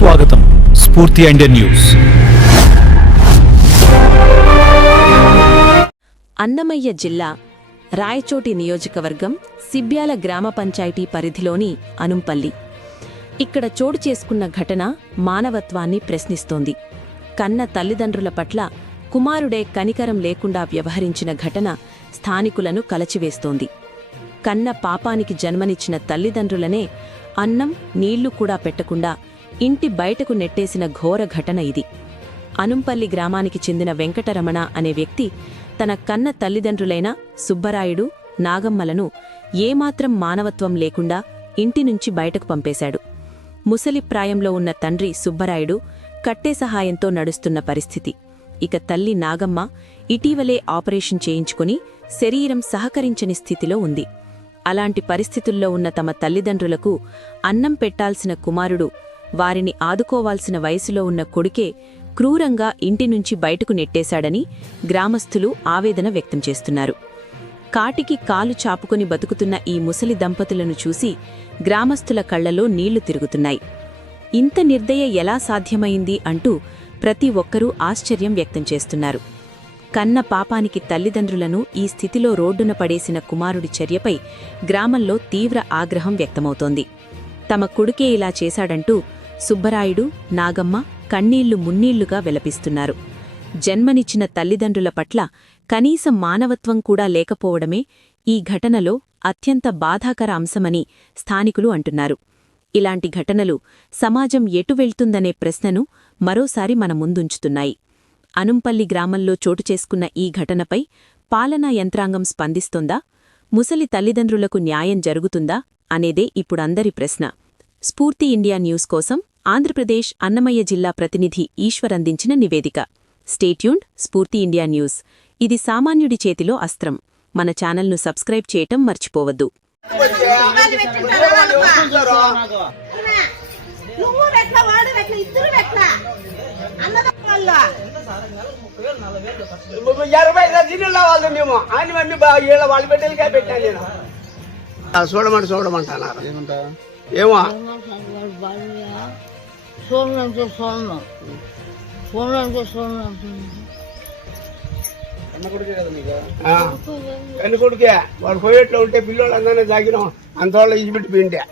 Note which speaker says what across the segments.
Speaker 1: స్వాగతం స్ఫూర్తి and news.
Speaker 2: Annamayya జిల్లా రాయచోటి నియోజకవర్గం సిబ్యాల గ్రామ పంచాయతీ పరిధిలోని అనుంపల్లి. ఇక్కడ చోటు చేసుకున్న ఘటన మానవత్వాన్ని ప్రశ్నిస్తోంది. కన్న తల్లిదండ్రుల పట్ల కుమారుడే కనికరం లేకుండా వ్యవహరించిన ఘటన స్థానికులను కలచివేస్తోంది. కన్న పాపానికి జన్మనిచ్చిన తల్లిదండ్రులనే అన్నం నీళ్ళు కూడా పెట్టకుండా ఇంటి బయటకు నెట్టేసిన ఘోర ఘటన ఇది. అనుంపల్లి గ్రామానికి చెందిన వెంకటరమణ అనే వ్యక్తి తన కన్న తల్లిదండ్రులైన సుబ్బరాయుడు నాగమ్మలను ఏమాత్రం మానవత్వం లేకుండా ఇంటి నుంచి బయటకు పంపేశాడు. ముసలి ప్రాయంలో ఉన్న తండ్రి సుబ్బరాయుడు కట్టే సహాయంతో నడుస్తున్న పరిస్థితి. ఇక తల్లి నాగమ్మ ఇటీవలే ఆపరేషన్ చేయించుకుని శరీరం సహకరించని స్థితిలో ఉంది. అలాంటి పరిస్థితుల్లో ఉన్న తమ తల్లిదండ్రులకు అన్నం పెట్టాల్సిన కుమారుడు వారిని ఆదుకోవాల్సిన వయసులో ఉన్న కొడుకే క్రూరంగా ఇంటి నుంచి బయటకు నెట్టేశాడని గ్రామస్థులు ఆవేదన వ్యక్తం చేస్తున్నారు. కాటికి కాలు చాపుకొని బతుకుతున్న ఈ ముసలి దంపతులను చూసి గ్రామస్థుల కళ్ళలో నీళ్ళు తిరుగుతున్నాయి. ఇంత నిర్దయ ఎలా సాధ్యమైంది అంటూ ప్రతి ఒక్కరూ ఆశ్చర్యం వ్యక్తం చేస్తున్నారు. కన్న పాపానికి తల్లిదండ్రులను ఈ స్థితిలో రోడ్డున పడేసిన కుమారుడి చర్యపై గ్రామంలో తీవ్ర ఆగ్రహం వ్యక్తమవుతోంది. తమ కొడుకే ఇలా చేశాడంటూ సుబ్బరాయుడు నాగమ్మ కన్నీళ్ళు మున్నీళ్ళుగా విలపిస్తున్నారు. జన్మనిచ్చిన తల్లిదండ్రుల పట్ల కనీసం మానవత్వం కూడా లేకపోవడమే ఈ ఘటనలో అత్యంత బాధాకర అంశమని స్థానికులు అంటున్నారు. ఇలాంటి ఘటనలు సమాజం ఎటు వెళ్తుందనే ప్రశ్నను మరోసారి మన ముందుంచుతున్నాయి. అనుంపల్లి గ్రామంలో చోటు చేసుకున్న ఈ ఘటనపై పాలనా యంత్రాంగం స్పందిస్తోందా? ముసలి తల్లిదండ్రులకు న్యాయం జరుగుతుందా? అనేదే ఇప్పుడందరి ప్రశ్న. స్ఫూర్తి ఇండియా న్యూస్ కోసం ఆంధ్రప్రదేశ్ అన్నమయ్య జిల్లా ప్రతినిధి ఈశ్వర్ అందించిన నివేదిక స్టేట్యూన్డ్ స్ఫూర్తి ఇండియా న్యూస్ ఇది సామాన్యుడి చేతిలో అస్త్రం. మన ఛానల్ను సబ్స్క్రైబ్ చేయటం మర్చిపోవద్దు.
Speaker 3: వాడు
Speaker 4: చూడను
Speaker 5: ఆ, కన్ను కొడుకే వాడు పోయేట్లో ఉంటే పిల్లోళ్ళు అందరినీ తాగినాం అంతవాళ్ళు ఇచ్చిపెట్టి పిండే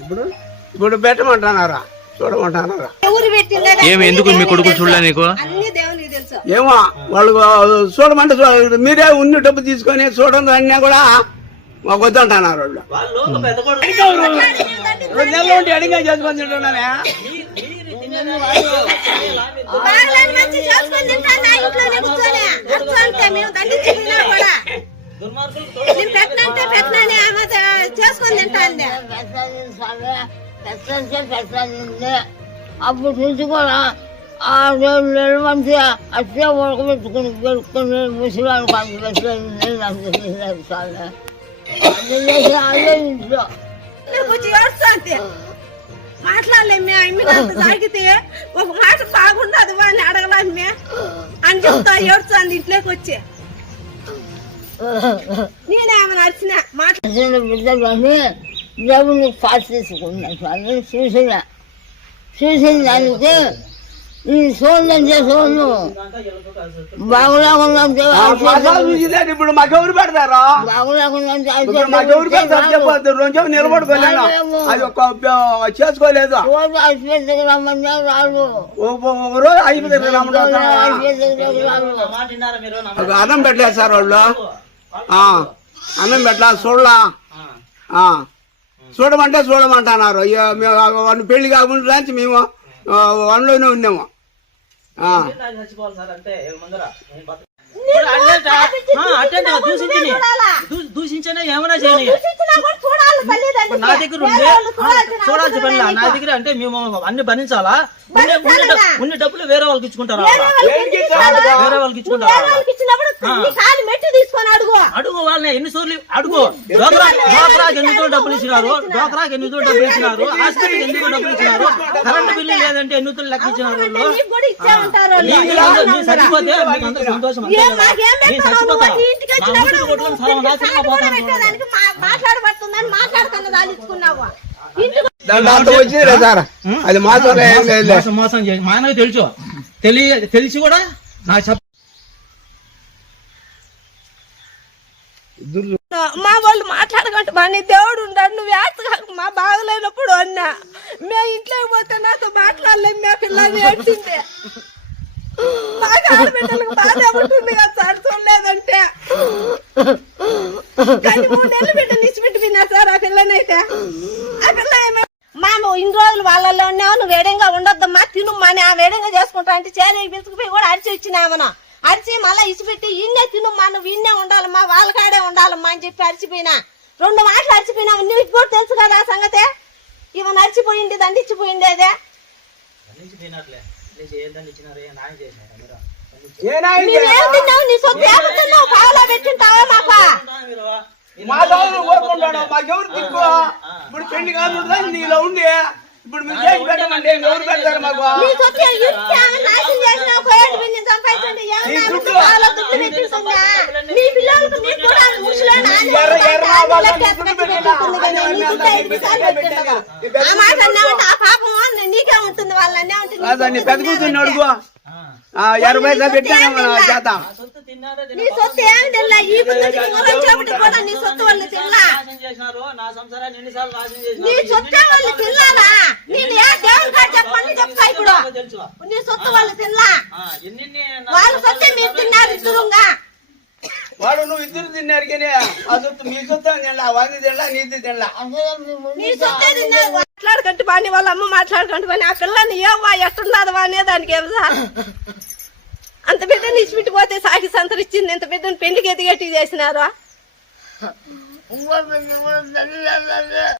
Speaker 5: ఇప్పుడు? ఇప్పుడు పెట్టమంటున్నారా? చూడమంటున్నారా?
Speaker 6: ఏమి ఎందుకు మీ కొడుకులు చూడలే నీకు?
Speaker 3: అన్ని దేవునికి తెలుసు?
Speaker 5: ఏమో వాళ్ళు చూడమంటే మీరే ఉన్ని డబ్బు తీసుకొని చూడండి అన్నా కూడా మాకు వద్దంటున్నారు వాళ్ళు రెండు నెలలు ఉంటే అడిగా చేసుకొని తింటున్నానే
Speaker 3: చేసుకొని తింటాను
Speaker 4: అప్పుడు నుంచి కూడా ఆ రెండు నెలల మంచి అట్లే ఉడకబెట్టుకుని పెట్టుకుని ముసలాడు కొంత పెట్టలేదు నువ్వు చేస్తుంది చాలా అది చేసి
Speaker 3: అమ్మి అంత తాగితే ఒక మాట బాగుండదు అని అడగలేము అని చెప్తా ఏడుస్తుంది ఇంట్లోకి వచ్చి. నేనేమైనా అరిచిన మాట్లాడిన
Speaker 4: చిన్న బిడ్డలని దేవుని పాస్ తీసుకున్నాను చూసిన చూసిన దానికి ఈ చూడు బాగులేకుందంటే
Speaker 5: మసాలా చూసేదాన్ని ఇప్పుడు మాకెవరు పెడతారా?
Speaker 4: బాగులేకుందంటే
Speaker 5: ఇప్పుడు మాకెవరు పెడతారు చెప్పొద్దు నిలబడుకోలేను? అది ఒక చేసుకోలేదు?
Speaker 4: రోజు ఆసుపత్రికి రమ్మన్నా రాదు
Speaker 5: రోజు
Speaker 4: ఆసుపత్రికి
Speaker 5: ఒక అన్నం పెట్టలేదు సార్ వాళ్ళు. ఆ, అన్నం పెట్టలా చూడలా ఆ, చూడమంటే చూడమంటున్నారు అయ్యో, మేము వాళ్ళు పెళ్ళి కాకుండా మేము వన్లోనే ఉన్నాము. ఆ.
Speaker 6: దూషించనే ఏమైనా చేయని
Speaker 3: చూసినా కూడా చూడాలి తల్లిదండ్రులు.
Speaker 6: నా దగ్గర ఉండే చూడాల్సి పని నా దగ్గర. అంటే మేము అన్ని భరించాలా? ఉండే డబ్బులు వేరే వాళ్ళకి ఇచ్చుకుంటారా?
Speaker 3: వేరే వాళ్ళకి
Speaker 6: ఇచ్చుకుంటారా?
Speaker 3: అడుగు.
Speaker 6: అడుగు వాళ్ళని ఎన్ని సోర్లు అడుగు. డోక్రా డోక్రాకి ఎందుకు డబ్బులు ఇచ్చినారు? డోక్రాకి ఎందుకు డబ్బులు ఇచ్చినారు? హాస్పిటల్కి ఎందుకు డబ్బులు ఇచ్చినారు? కరెంట్ బిల్లు లేదంటే ఎన్నితో లెక్క ఇచ్చినారు? చచ్చిపోతే మీకు అందరూ సంతోషం
Speaker 3: మాట్లాడబడుతుందని మాట్లాడుతున్న దాని ఇచ్చుకున్నావు ఇంటికి
Speaker 5: దాంట్లో అంత వచ్చిందిలే సార్. అది మాత్రం ఏం లేదు
Speaker 6: మోసం మోసం చేసి మా ఆయనకు తెలుసు. తెలియ తెలిసి కూడా నాకు చెప్ప
Speaker 3: మా వాళ్ళు మాట్లాడకంటే బాగా దేవుడు ఉన్నాడు. నువ్వు ఏడ్చగాక మా బాగలేనప్పుడు అన్నా. మే ఇంట్లో పోతే నాతో మాట్లాడలేము మే పిల్లలు ఏడ్చింది. మాకు ఆడబిడ్డలకు బాధ ఉంటుంది కదా సార్ చూడలేదంటే కానీ మూడు నెలలు బిడ్డ నిచ్చిపెట్టి విన్నా సార్ ఆ పిల్లనైతే ఆ పిల్ల ఏమే మామ ఇన్ని రోజులు వాళ్ళల్లో ఉన్నావు నువ్వు వేడంగా ఉండొద్దమ్మా తినుమ్మా అని ఆ వేడంగా చేసుకుంటా అంటే చేనే పిలుచుకుపోయి కూడా అరిచి వచ్చినామను అరిచి మళ్ళీ ఇసిపెట్టి ఇన్నే తినుమ్మా నువ్వు ఇన్నే ఉండాలమ్మా వాళ్ళ కాడే ఉండాలమ్మా అని చెప్పి అరిచిపోయినా. రెండు మాటలు అరిచిపోయినావు నీకు కూడా తెలుసు కదా ఆ సంగతే? ఇవన్న అరిచిపోయింది దండిచ్చిపోయింది అదే. నువ్వేం తిన్నావు? నీ సొత్తు ఏముతున్నావు పావులా పెట్టింటావా మాపా
Speaker 5: మా దాని మాకెవరు దిక్కు? ఇప్పుడు పెళ్ళి కాదు నీలో ఉండి. ఇప్పుడు మీరు చేసి పెట్టమండి ఎవరు పెడతారు మాకు?
Speaker 3: నీ సొత్తు ఇంటి ఆమె నాశనం చేసినావు కోయడు బిన్ని సంపాదించండి.
Speaker 5: నీ
Speaker 3: ఏమన్నా
Speaker 5: దుడ్డు.
Speaker 3: పావులా దుడ్డు పెట్టింటుందా నీ పిల్లలకు కూడా. ఆ మాట ఆ పాపం నీకే ఉంటుంది వాళ్ళు అన్నీ ఉంటుంది
Speaker 5: పెద్ద కూతుర్ని అడుగు. పైసలు పెట్టాను
Speaker 6: తిన్నారా
Speaker 3: నీ సొత్తు ఏమి తినలా? ఈ వచ్చేప్పటికి కూడా నీ సొత్తు వాళ్ళు
Speaker 6: చేసినారు నా
Speaker 3: సొత్తే వాళ్ళు తిన్నారా నేను ఏ దేవుని కాడ చెప్పండి చెప్తా ఇప్పుడు. నీ సొత్తు వాళ్ళు
Speaker 6: ఎన్నిన్ని
Speaker 3: వాళ్ళ సొత్తే మీరు తిన్నారు ఇద్దరుగా.
Speaker 5: వాడు నువ్వు ఇద్దరు తిన్నారు కానీ ఆ సొత్తు మీ సొత్తు తినలా? వాంది తినలా నీది తినలా?
Speaker 3: నీ సొత్తే తిన్నారు మాట్లాడకంటే బాని వాళ్ళ అమ్మ మాట్లాడకంటే బాని. ఆ పిల్లని ఏవ్వా ఎట్టున్నది అనే దానికి ఏం సార్ అంత బిడ్డని ఇచ్చిపెట్టి పోతే సాకి సంతరించింది ఇంత బిడ్డని పెళ్ళికి ఎదిగేటి చేసినారా?